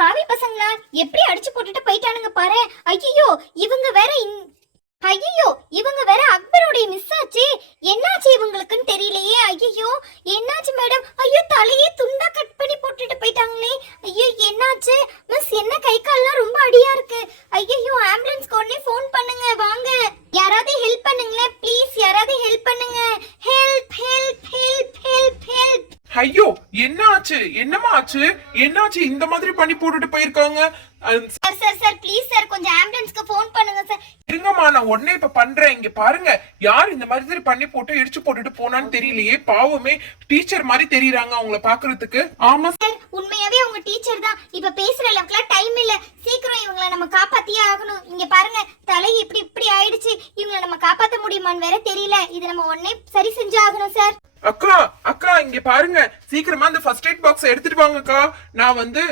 பாவி பசங்களா எப்படி அடிச்சு போட்டுட்டு போயிட்டானுங்க பாரு. ஐயோ இவங்க வேற ஐயோ இவங்க வேற அக்பருடைய மிஸ் ஆச்சு. என்னாச்சு இவங்களுக்குன்னு தெரியலையே. ஐயோ என்னாச்சு மேடம்? ஐயோ தலையே துண்டா கட் பண்ணி போட்டுட்டு போயிட்டாங்களே. ஐயோ என்னாச்சு மிஸ்? என்ன கை கால்லாம் ரொம்ப அடியா இருக்கு. ஐயோ ஆம்புலன்ஸ்க்கு உடனே ஃபோன் பண்ணுங்க. வாங்க யாராவது ஹெல்ப் பண்ணுங்களே ப்ளீஸ். யாராவது ஹெல்ப் பண்ணுங்க. Help help help help help. ஐயோ என்ன ஆச்சு? என்னமா ஆச்சு? என்னாச்சு இந்த மாதிரி பண்ணி போட்டுட்டு போயிருக்காங்க? Sir sir sir please sir கொஞ்சம் ஆம்புலன்ஸ்க்கு ஃபோன் பண்ணுங்க சார். இருங்கம்மா நான் உடனே இப்ப பண்றேன். இங்க பாருங்க யார் இந்த மாதிரி பண்ணி போட்டு இடிச்சு போட்டுட்டு போனான்னு தெரியலையே. பாவமே டீச்சர் மாதிரி தெரியறாங்க அவங்கள பாக்குறதுக்கு. ஆமா சார் உண்மையாவே அவங்க டீச்சர் தான். இப்ப பேசுற அளவுக்குலாம் டைம் இல்ல. சீக்கிரம் இவங்களை நம்ம காப்பாத்தியே ஆகணும். இங்க பாருங்க தலை இப்படி இப்படி ஆயிடுச்சு. இவங்களை நம்ம காப்பாத்த முடியுமான்னு வேற தெரியல. இது நம்ம உடனே சரி செஞ்சு ஆகணும் சார். அக்கா அக்கா இங்க பாருங்க சீக்கிரமா இந்த ஃபர்ஸ்ட் எய்ட் பாக்ஸ் எடுத்துட்டு வாங்கக்கா. நான் வந்து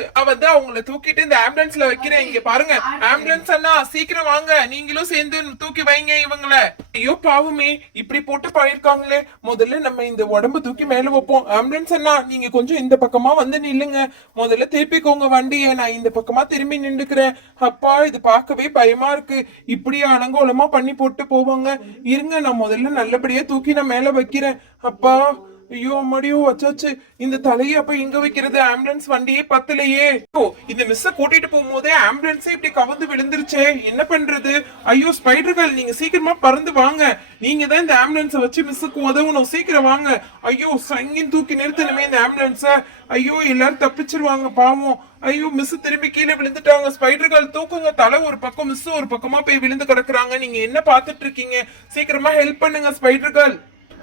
அவங்கள தூக்கிட்டு இந்த ஆம்புலன்ஸ்ல வைக்கிறேன். இங்க பாருங்க ஆம்புலன்ஸ் அண்ணா சீக்கிரம் வாங்க. நீங்களும் சேர்ந்து தூக்கி வைங்க இவங்கள. ஐயோ பாவமே இப்படி போட்டு போயிருக்காங்களே. முதல்ல நம்ம இந்த உடம்பு தூக்கி மேல வைப்போம். ஆம்புலன்ஸ் அண்ணா நீங்க கொஞ்சம் இந்த பக்கமா வந்து நில்லுங்க. முதல்ல திருப்பிக்கோங்க வண்டியை. நான் இந்த பக்கமா திரும்பி நின்றுக்கிறேன். அப்பா இது பார்க்கவே பயமா இருக்கு. இப்படி அலங்கோலமா பண்ணி போட்டு போவாங்க. இருங்க நான் முதல்ல நல்லபடியா தூக்கி நான் மேல வைக்கிறேன். அப்பா ஐயோ மடியோ வச்சாச்சு. இந்த தலையை அப்ப எங்க வைக்கிறது? ஆம்புலன்ஸ் வண்டியே பத்தலையே. இந்த மிஸ்ஸ கூட்டிட்டு போகும்போதே ஆம்புலன்ஸே இப்படி கவர்ந்து விழுந்துருச்சே. என்ன பண்றது? ஐயோ ஸ்பைடர்கள் நீங்க சீக்கிரமா பறந்து வாங்க. நீங்க தான் இந்த ஆம்புலன்ஸை வச்சு மிஸ்ஸுக்கு உதவணும். சீக்கிரம் வாங்க. ஐயோ சங்கின் தூக்கி நிறுத்தணுமே இந்த ஆம்புலன்ஸ. ஐயோ எல்லாரும் தப்பிச்சிருவாங்க பாவம். ஐயோ மிஸ் திரும்பி கீழே விழுந்துட்டாங்க. ஸ்பைடர்கள் தூக்குங்க. தலை ஒரு பக்கம் மிஸ் ஒரு பக்கமா போய் விழுந்து கிடக்குறாங்க. நீங்க என்ன பாத்துட்டு இருக்கீங்க? சீக்கிரமா ஹெல்ப் பண்ணுங்க ஸ்பைடர்கள்.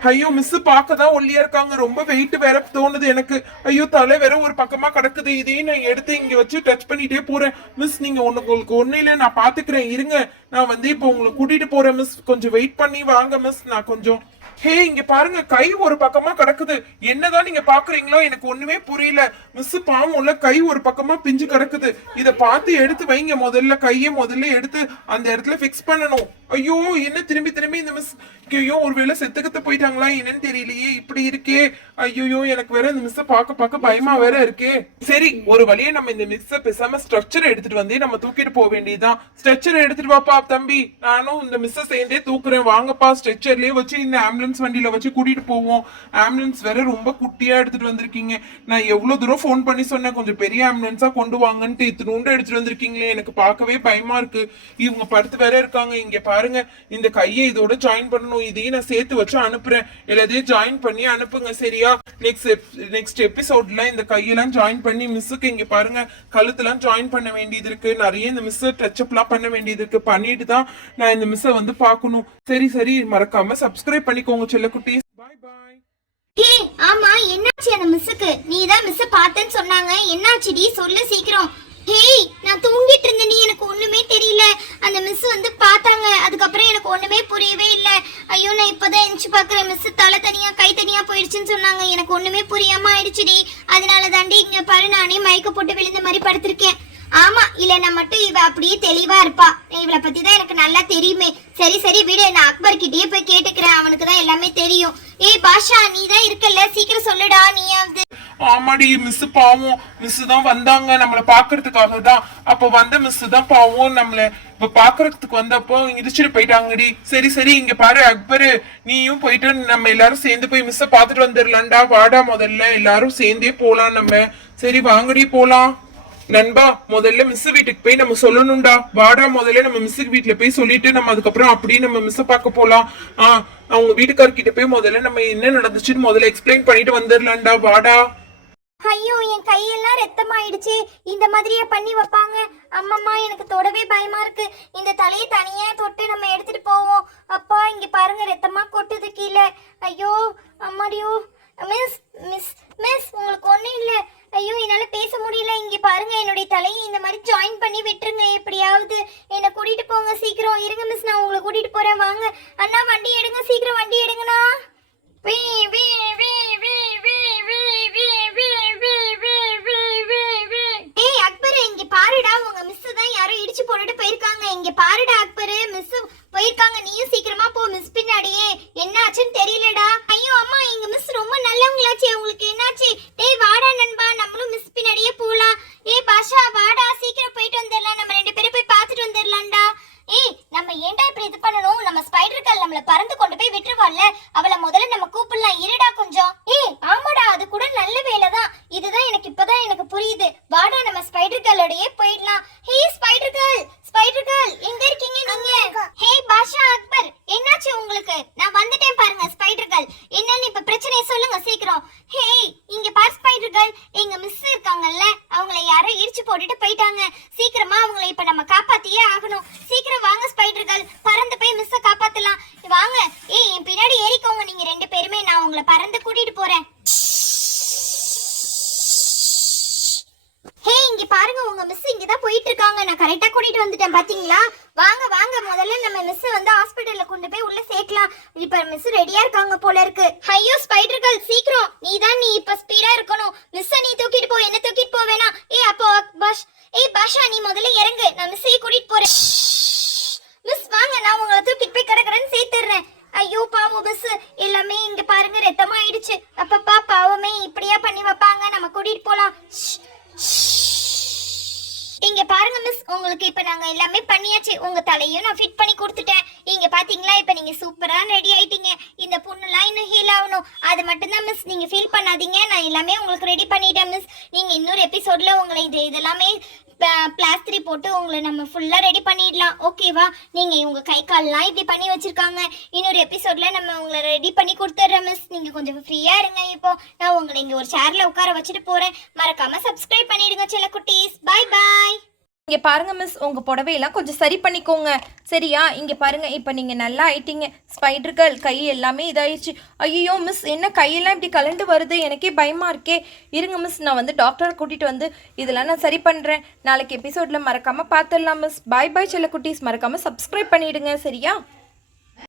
ஐயோ மிஸ் பார்க்கதான் ஒல்லியா இருக்காங்க. ரொம்ப வெயிட் வேற தோணுது எனக்கு. ஐயோ தலை வேற ஒரு பக்கமா கிடக்குது. இதையும் நான் எடுத்து இங்க வச்சு டச் பண்ணிட்டே போறேன். மிஸ் நீங்க உங்களுக்கு ஒண்ணு இல்ல நான் பாத்துக்கிறேன். இருங்க நான் வந்து இப்போ உங்களை கூட்டிட்டு போறேன் மிஸ். கொஞ்சம் வெயிட் பண்ணி வாங்க மிஸ். நான் கொஞ்சம் ஹே இங்க பாருங்க கை ஒரு பக்கமா கிடக்குது. என்னதான் நீங்க பாக்குறீங்களோ எனக்கு ஒண்ணுமே புரியல. மிஸ் பாவம்ல கை ஒரு பக்கமா பிஞ்சு கிடக்குது. இத பார்த்து எடுத்து வைங்க. முதல்ல கையை முதல்ல எடுத்து அந்த இடத்துல பிக்ஸ் பண்ணணும். ஐயோ என்ன திரும்பி திரும்பி இந்த மிஸ் ஐயோ ஒருவேளை செத்துக்கத்து போயிட்டாங்களா என்னன்னு தெரியலையே. இப்படி இருக்கே. ஐயோ எனக்கு வேற இந்த மிஸ்ஸ பார்க்க பயமா வேற இருக்கே. சரி ஒரு வழியே நம்ம இந்த மிஸ்ஸ பேசாம ஸ்ட்ரக்சர் எடுத்துட்டு வந்து நம்ம தூக்கிட்டு போக வேண்டியதுதான். ஸ்ட்ரெச்சர் எடுத்துட்டு வாப்பா தம்பி. நானும் இந்த மிஸ்ஸ சேர்ந்தே தூக்குறேன். வாங்கப்பா ஸ்ட்ரெச்சர்லயே வச்சு இந்த ஆம்புலன்ஸ் வண்டியில வச்சு கூட்டிட்டு போவோம். ஆம்புலன்ஸ் வேற ரொம்ப குட்டியா எடுத்துட்டு வந்திருக்கீங்க. நான் எவ்வளவு தூரம் போன் பண்ணி சொன்னேன் கொஞ்சம் பெரிய ஆம்புலன்ஸா கொண்டு வாங்கன்ட்டு. இத்தினூண்டு எடுத்துட்டு வந்திருக்கீங்களே. எனக்கு பார்க்கவே பயமா இருக்கு. இவங்க படுத்து வேற இருக்காங்க. இங்க பாருங்க இந்த கையை இதோட ஜாயின் பண்ணணும். இதையும் நான் சேர்த்து வச்சு அனுப்புறேன். எல்லாத்தையும் ஜாயின் பண்ணி அனுப்புங்க சரியா? நெக்ஸ்ட் எபிசோட்ல இந்த கையெல்லாம் ஜாயின் பண்ணி மிஸ்ஸுக்கு இங்க பாருங்க கழுத்தெல்லாம் ஜாயின் பண்ண வேண்டியது இருக்கு. நிறைய இந்த மிஸ் டச்சப் எல்லாம் பண்ண வேண்டியது இருக்கு. பண்ணிட்டு தான் நான் இந்த மிஸ்ஸை வந்து பார்க்கணும். சரி மறக்காம சப்ஸ்கிரைப் பண்ணிக்கோங்க செல்லக்குட்டீஸ். பாய் பாய். ஹே ஆமா என்னாச்சு அந்த மிஸ்ஸுக்கு? நீ தான் மிஸ் பார்த்தேன்னு சொன்னாங்க. என்னாச்சுடி சொல்லு சீக்கிரம். ஹேய் நான் தூங்கிட்டு இருந்தேன். எனக்கு ஒண்ணுமே தெரியல. அந்த மிஸ் வந்து பார்த்தாங்க. அதுக்கப்புறம் எனக்கு ஒண்ணுமே புரியவே இல்ல. ஐயோ நான் இப்பதான் எந்திச்சு பாக்குறேன். மிஸ் தலை தனியா கை தனியா போயிடுச்சுன்னு சொன்னாங்க. எனக்கு ஒண்ணுமே புரியாம ஆயிடுச்சுடி. அதனால தாண்டி இங்க பாரு நானே மயக்க போட்டு விழுந்த மாதிரி படுத்திருக்கேன். ஆமா இல்லைன்னா மட்டும் இவ அப்படியே தெளிவா இருப்பா. இவளை பத்தி தான் எனக்கு நல்லா தெரியுமே. சரி விடு நான் அக்பர் கிட்டயே போய் கேட்டுக்கிறேன். அவனுக்கு தான் எல்லாமே தெரியும். ஏய் பாஷா நீ தான் இருக்கல்ல சீக்கிரம் சொல்லுடா. நீயாவது. ஆமாடி மிஸ் பாவம். மிஸ் தான் வந்தாங்க நம்மள பாக்குறதுக்காக தான். அப்ப வந்த மிஸ் தான் பாவம் நம்மள இப்ப பாக்குறதுக்கு வந்தப்போ இடிச்சுட்டு போயிட்டாங்கடி. சரி இங்க பாரு அக்பரு நீயும் போயிட்டு நம்ம எல்லாரும் சேர்ந்து போய் மிஸ்ஸ பாத்துட்டு வந்துடலாம்டா. வாடா முதல்ல எல்லாரும் சேர்ந்தே போலாம் நம்ம. சரி வாங்கடி போலாம். நண்பா முதல்ல மிஸ் வீட்டுக்கு போய் நம்ம சொல்லணும்டா. வாடா முதல்ல நம்ம மிஸ் வீட்டுல போய் சொல்லிட்டு நம்ம அதுக்கப்புறம் அப்படியே நம்ம மிஸ் பார்க்க போலாம். அவங்க வீட்டுக்காரர்கிட்ட போய் முதல்ல நம்ம என்ன நடந்துச்சுன்னு முதல்ல எக்ஸ்பிளைன் பண்ணிட்டு வந்துடலாம்டா. வாடா. ஐயோ என் கையெல்லாம் ரத்தமாயிடுச்சு. இந்த மாதிரியே பண்ணி வைப்பாங்க. அம்மம்மா எனக்கு தொடவே பயமா இருக்கு. இந்த தலையை தனியா தொட்டு நம்ம எடுத்துட்டு போவோம். அப்பா இங்க பாருங்க ரத்தமா கொட்டுது கீழே. ஐயோ அம்மாடியோ. மிஸ் மிஸ் மிஸ் உங்களுக்கு ஒண்ணும் இல்ல. ஐயோ என்னால பேச முடியல. இங்க பாருங்க என்னுடைய தலையை இந்த மாதிரி ஜாயின் பண்ணி விட்டுருங்க. எப்படியாவது என்ன கூட்டிட்டு போங்க சீக்கிரம். இருங்க மிஸ் நான் உங்களை கூட்டிட்டு போறேன். வாங்க அண்ணா வண்டி எடுங்க சீக்கிரம் வண்டி எடுங்கண்ணா. ஏய் அக்பர் இங்க பாருடா. உங்க மிஸ் தான் யாரோ இடிச்சு போட்டுட்டு போயிருக்காங்க. இங்க பாருடா அக்பர் மிஸ் போயிருக்காங்க. நீயும் சீக்கிரமா போ மிஸ் பின்னாடியே. என்ன ஆச்சுன்னு தெரியலடா. ஐயோ அம்மா எங்க மிஸ் ரொம்ப நல்லவங்களாச்சே. உங்களுக்கு என்னாச்சு? டேய் வாடா நண்பா நம்மளும் மிஸ் பின்னாடியே போலாம். ஏய் பாஷா வாடா. போட்டுட்டு போயிட்டாங்க. சீக்கிரமா அவங்களை இப்ப நம்ம காப்பாத்தியே ஆகணும். சீக்கிரம் வாங்க ஸ்பைடர்கள், பறந்து போய் மிஸ்ஸ காப்பாத்தலாம். வாங்க, ஏய் என் பின்னாடி ஏறிக்கோங்க நீங்க 2 பேருமே. நான் உங்களை பறந்து கூட்டிட்டு போறேன். ஹே, இங்க பாருங்க, உங்க மிஸ் இங்க தான் போயிட்டு இருக்காங்க. நான் கரெக்டா கூட்டிட்டு வந்துட்டேன் பாத்தீங்களா? வாங்க வாங்க, முதல்ல நம்ம மிஸ் வந்து ஹாஸ்பிடல்ல கொண்டு போய் உள்ள சேர்க்கலாம். இப்ப மிஸ் ரெடியா இருக்காங்க போல இருக்கு. ஐயோ ஸ்பைடர்கள், சீக்கிரம் நீ இப்ப ஸ்பீடா இருக்கணும். மிஸ் நீ தூக்கிட்டு போ, என்ன தூக்கிட்டு போ வேணாம். அப்போ பாஷா நீ முதல்ல இறங்கு, நான் மிஸ்ஸை கூட்டிட்டு போறேன். மிஸ் வாங்க, நான் உங்களை தூக்கிட்டு போய் கடகடன்னு சேர்த்துறேன். ஐயோ பாவம் மிஸ், எல்லாமே இங்க பாருங்க ரத்தமா ஆயிடுச்சு. அப்பப்பா பாவமே, இப்படியா பண்ணி வைப்பாங்க. நம்ம கூட்டிட்டு போலாம். இங்க பாருங்க மிஸ், உங்களுக்கு இப்ப நாங்க எல்லாமே பண்ணியாச்சு. உங்க தலையும் நான் ஃபிட் பண்ணி கொடுத்துட்டேன். இங்க பாத்தீங்களா, இப்ப நீங்க சூப்பரா ரெடி ஆயிட்டீங்க. இந்த பொண்ணுலாம் இன்னும் ஹீல் ஆகணும். அது மட்டும் தான் மிஸ், நீங்க ஃபீல் பண்ணாதீங்க. நான் எல்லாமே உங்களுக்கு ரெடி பண்ணிட்டேன் மிஸ். நீங்க இன்னொரு எபிசோட்ல உங்களை இதெல்லாமே பிளாஸ்டரி போட்டு உங்களை நம்ம ஃபுல்லா ரெடி பண்ணிடலாம். ஓகேவா? நீங்க உங்க கை கால்லாம் இப்படி பண்ணி வச்சிருக்காங்க. இன்னொரு எபிசோட்ல நம்ம உங்களை ரெடி பண்ணி கொடுத்துட்றேன் மிஸ். நீங்க கொஞ்சம் ஃப்ரீயா இருங்க. இப்போ நான் உங்களை இங்க ஒரு சேர்ல உட்கார வச்சுட்டு போறேன். மறக்காம சப்ஸ்கிரைப் பண்ணிடுங்க செல்ல குட்டீஸ். Bye bye. இங்கே பாருங்க மிஸ், உங்கள் புடவையெல்லாம் கொஞ்சம் சரி பண்ணிக்கோங்க சரியா? இங்கே பாருங்க, இப்போ நீங்கள் நல்லா ஆயிட்டீங்க. ஸ்பைடர்கள் கை எல்லாமே இதாயிடுச்சு. ஐயோ மிஸ், என்ன கையெல்லாம் இப்படி கலண்டு வருது, எனக்கே பயமாக இருக்கே. இருங்க மிஸ், நான் வந்து டாக்டரை கூட்டிகிட்டு வந்து இதெல்லாம் நான் சரி பண்ணுறேன். நாளைக்கு எபிசோடில் மறக்காமல் பார்த்துடலாம் மிஸ். பாய் பாய் செல்ல குட்டீஸ், மறக்காமல் சப்ஸ்கிரைப் பண்ணிவிடுங்க சரியா?